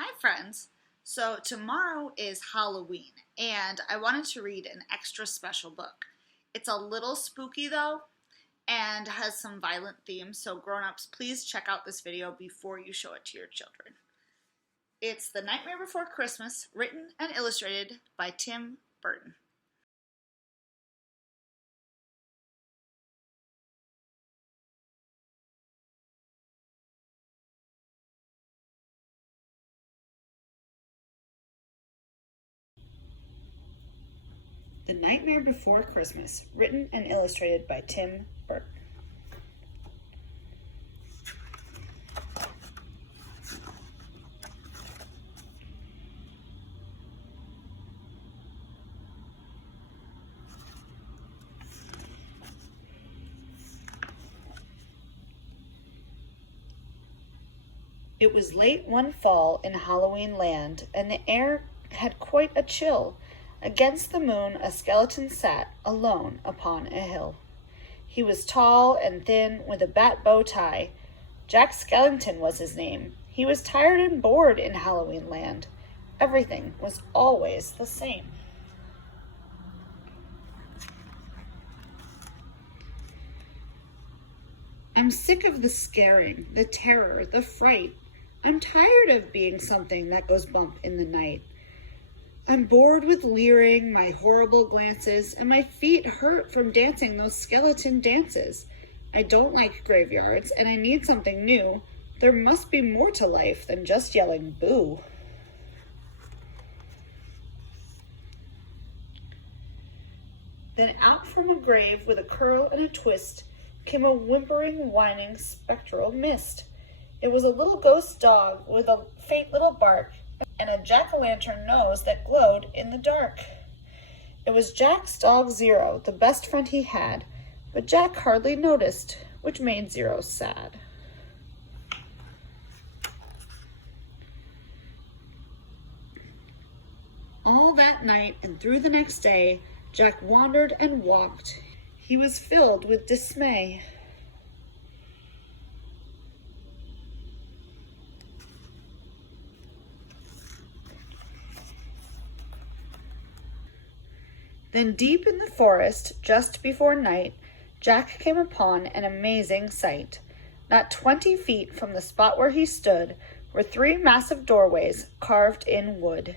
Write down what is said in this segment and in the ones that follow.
Hi friends! So tomorrow is Halloween and I wanted to read an extra special book. It's a little spooky though and has some violent themes, so grown-ups please check out this video before you show it to your children. It's The Nightmare Before Christmas, written and illustrated by Burton. The Nightmare Before Christmas, written and illustrated by Burton. It was late one fall in Halloween land, and the air had quite a chill. Against the moon a skeleton sat, alone, upon a hill. He was tall and thin, with a bat bow tie. Jack Skellington was his name. He was tired and bored in Halloween land. Everything was always the same. I'm sick of the scaring, the terror, the fright. I'm tired of being something that goes bump in the night. I'm bored with leering, my horrible glances, and my feet hurt from dancing those skeleton dances. I don't like graveyards, and I need something new. There must be more to life than just yelling boo. Then out from a grave with a curl and a twist came a whimpering, whining, spectral mist. It was a little ghost dog with a faint little bark and a jack-o'-lantern nose that glowed in the dark. It was Jack's dog Zero, the best friend he had, but Jack hardly noticed, which made Zero sad. All that night and through the next day, Jack wandered and walked. He was filled with dismay. Then deep in the forest, just before night, Jack came upon an amazing sight. Not 20 feet from the spot where he stood were 3 massive doorways carved in wood.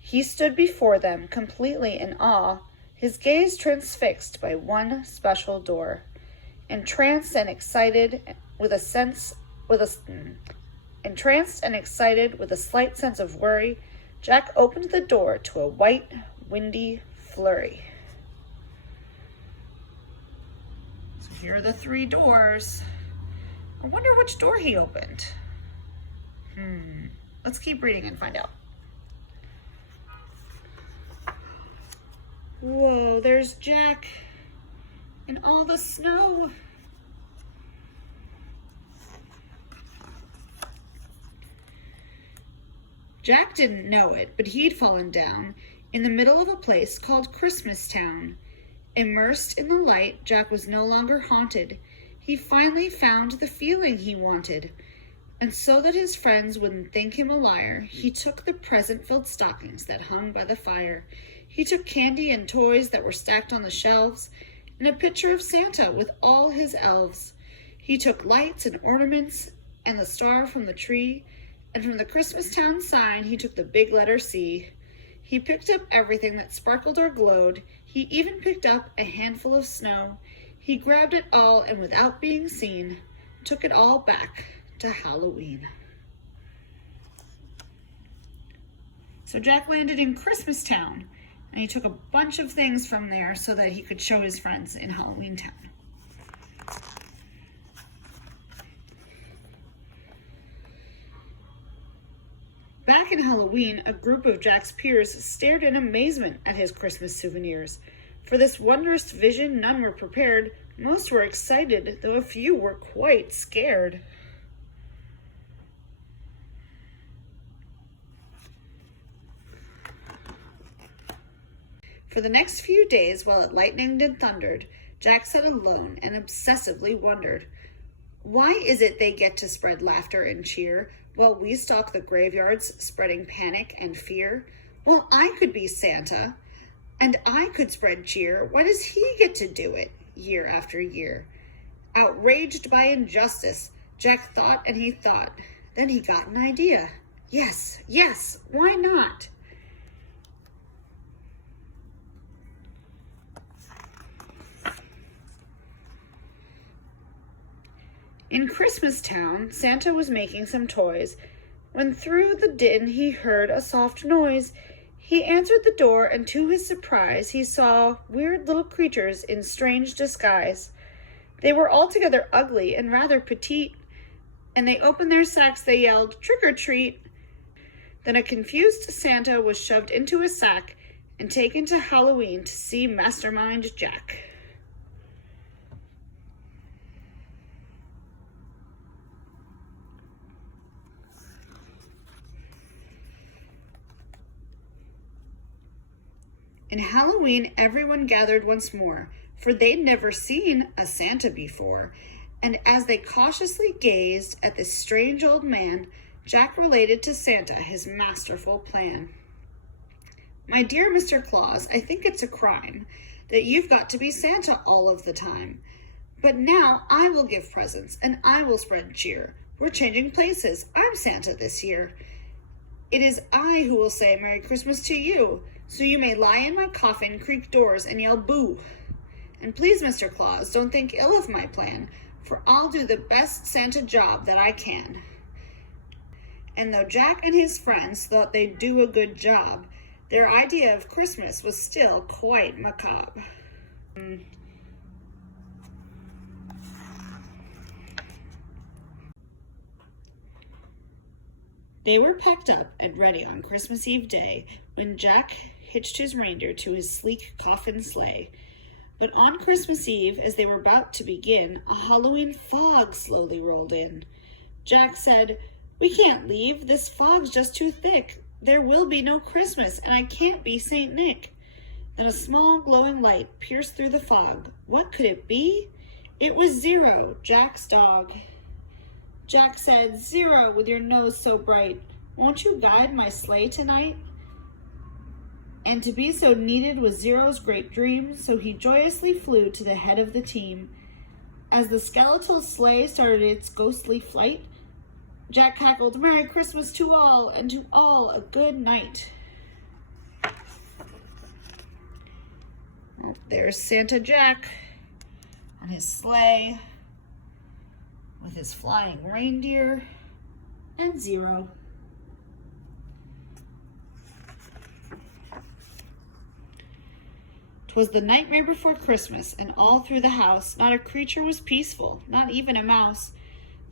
He stood before them, completely in awe, his gaze transfixed by one special door. Entranced and excited with a slight sense of worry, Jack opened the door to a white, windy flurry. So here are the 3 doors. I wonder which door he opened. Let's keep reading and find out. Whoa, there's Jack and all the snow. Jack didn't know it, but he'd fallen down in the middle of a place called Christmas Town. Immersed in the light, Jack was no longer haunted. He finally found the feeling he wanted. And so that his friends wouldn't think him a liar, he took the present-filled stockings that hung by the fire. He took candy and toys that were stacked on the shelves, and a picture of Santa with all his elves. He took lights and ornaments and the star from the tree, and from the Christmas Town sign he took the big letter C. He picked up everything that sparkled or glowed. He even picked up a handful of snow. He grabbed it all, and without being seen, took it all back to Halloween. So Jack landed in Christmas Town, and he took a bunch of things from there so that he could show his friends in Halloween Town. Back in Halloween, a group of Jack's peers stared in amazement at his Christmas souvenirs. For this wondrous vision, none were prepared. Most were excited, though a few were quite scared. For the next few days, while it lightened and thundered, Jack sat alone and obsessively wondered, Why is it they get to spread laughter and cheer while we stalk the graveyards spreading panic and fear? Well, I could be Santa and I could spread cheer. Why does he get to do it year after year? Outraged by injustice, Jack thought and he thought. Then he got an idea. Yes, why not? In Christmas Town, Santa was making some toys, when through the din he heard a soft noise. He answered the door, and to his surprise, he saw weird little creatures in strange disguise. They were altogether ugly and rather petite, and they opened their sacks, they yelled, "Trick or treat!" Then a confused Santa was shoved into a sack and taken to Halloween to see Mastermind Jack. In Halloween, everyone gathered once more, for they'd never seen a Santa before. And as they cautiously gazed at this strange old man, Jack related to Santa his masterful plan. "My dear Mr. Claus, I think it's a crime that you've got to be Santa all of the time. But now I will give presents and I will spread cheer. We're changing places. I'm Santa this year. It is I who will say Merry Christmas to you, so you may lie in my coffin, creak doors, and yell boo. And please, Mr. Claus, don't think ill of my plan, for I'll do the best Santa job that I can." And though Jack and his friends thought they'd do a good job, their idea of Christmas was still quite macabre. They were packed up and ready on Christmas Eve day when Jack hitched his reindeer to his sleek coffin sleigh. But on Christmas Eve, as they were about to begin, a Halloween fog slowly rolled in. Jack said, "We can't leave. This fog's just too thick. There will be no Christmas, and I can't be Saint Nick." Then a small glowing light pierced through the fog. What could it be? It was Zero, Jack's dog. Jack said, "Zero, with your nose so bright, won't you guide my sleigh tonight?" And to be so needed was Zero's great dream, so he joyously flew to the head of the team. As the skeletal sleigh started its ghostly flight, Jack cackled, "Merry Christmas to all, and to all a good night." Well, there's Santa Jack on his sleigh with his flying reindeer and Zero. "'Twas the nightmare before Christmas, and all through the house not a creature was peaceful, not even a mouse.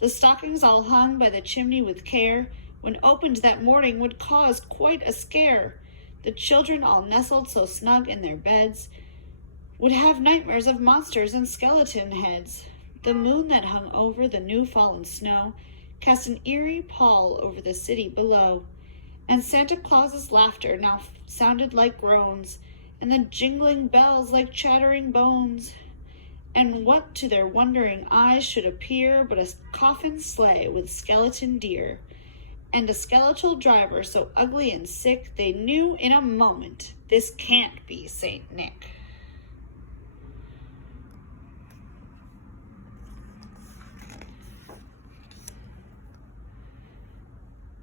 The stockings all hung by the chimney with care, when opened that morning would cause quite a scare. The children all nestled so snug in their beds would have nightmares of monsters and skeleton heads. The moon that hung over the new-fallen snow cast an eerie pall over the city below, and Santa Claus's laughter now sounded like groans, and the jingling bells like chattering bones. And what to their wondering eyes should appear but a coffin sleigh with skeleton deer, and a skeletal driver so ugly and sick they knew in a moment this can't be Saint Nick.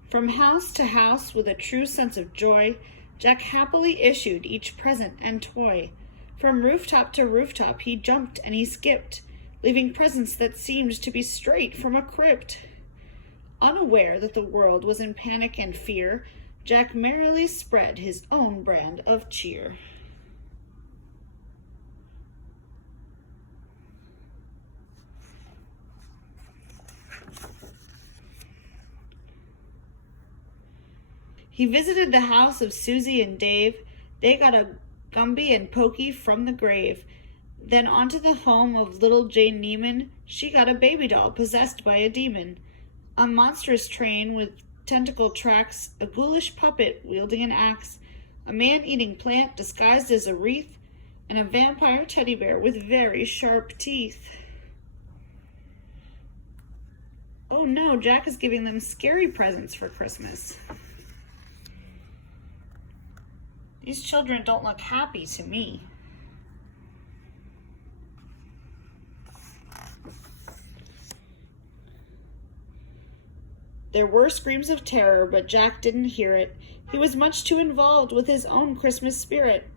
From house to house, with a true sense of joy, Jack happily issued each present and toy. From rooftop to rooftop he jumped and he skipped, leaving presents that seemed to be straight from a crypt. Unaware that the world was in panic and fear, Jack merrily spread his own brand of cheer. He visited the house of Susie and Dave. They got a Gumby and Pokey from the grave. Then onto the home of little Jane Neiman. She got a baby doll possessed by a demon. A monstrous train with tentacle tracks, a ghoulish puppet wielding an axe, a man-eating plant disguised as a wreath, and a vampire teddy bear with very sharp teeth. Oh no, Jack is giving them scary presents for Christmas. These children don't look happy to me. There were screams of terror, but Jack didn't hear it. He was much too involved with his own Christmas spirit.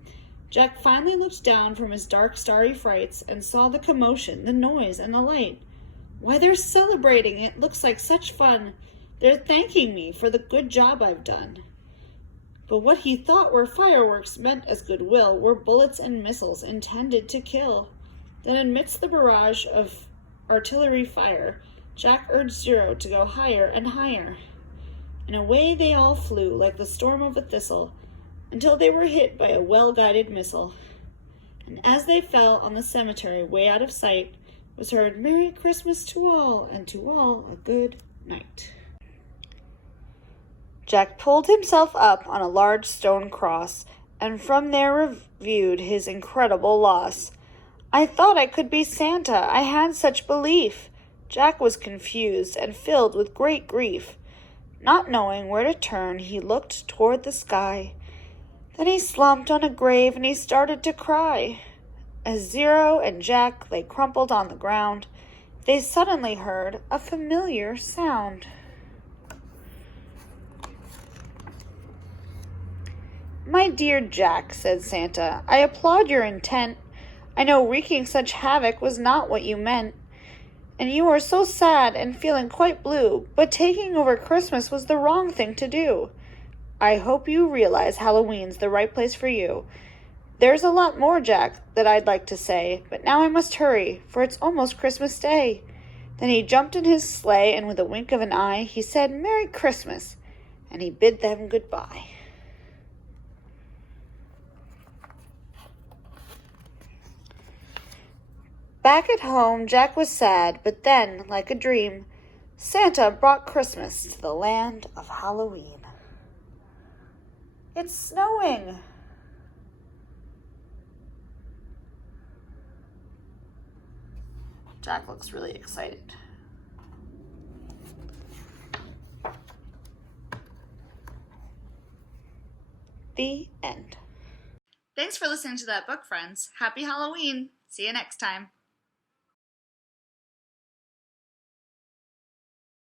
Jack finally looked down from his dark, starry frights and saw the commotion, the noise, and the light. Why, they're celebrating! It looks like such fun. They're thanking me for the good job I've done. But what he thought were fireworks meant as goodwill were bullets and missiles intended to kill. Then amidst the barrage of artillery fire, Jack urged Zero to go higher and higher. And away they all flew like the storm of a thistle, until they were hit by a well-guided missile. And as they fell on the cemetery way out of sight, was heard, "Merry Christmas to all, and to all a good night." Jack pulled himself up on a large stone cross, and from there reviewed his incredible loss. "I thought I could be Santa. I had such belief." Jack was confused and filled with great grief. Not knowing where to turn, he looked toward the sky. Then he slumped on a grave and he started to cry. As Zero and Jack lay crumpled on the ground, they suddenly heard a familiar sound. "My dear Jack," said Santa, "I applaud your intent. I know wreaking such havoc was not what you meant. And you are so sad and feeling quite blue, but taking over Christmas was the wrong thing to do. I hope you realize Halloween's the right place for you. There's a lot more, Jack, that I'd like to say, but now I must hurry, for it's almost Christmas Day." Then he jumped in his sleigh, and with a wink of an eye, he said, "Merry Christmas," and he bid them goodbye. Back at home, Jack was sad, but then, like a dream, Santa brought Christmas to the land of Halloween. It's snowing. Jack looks really excited. The end. Thanks for listening to that book, friends. Happy Halloween. See you next time.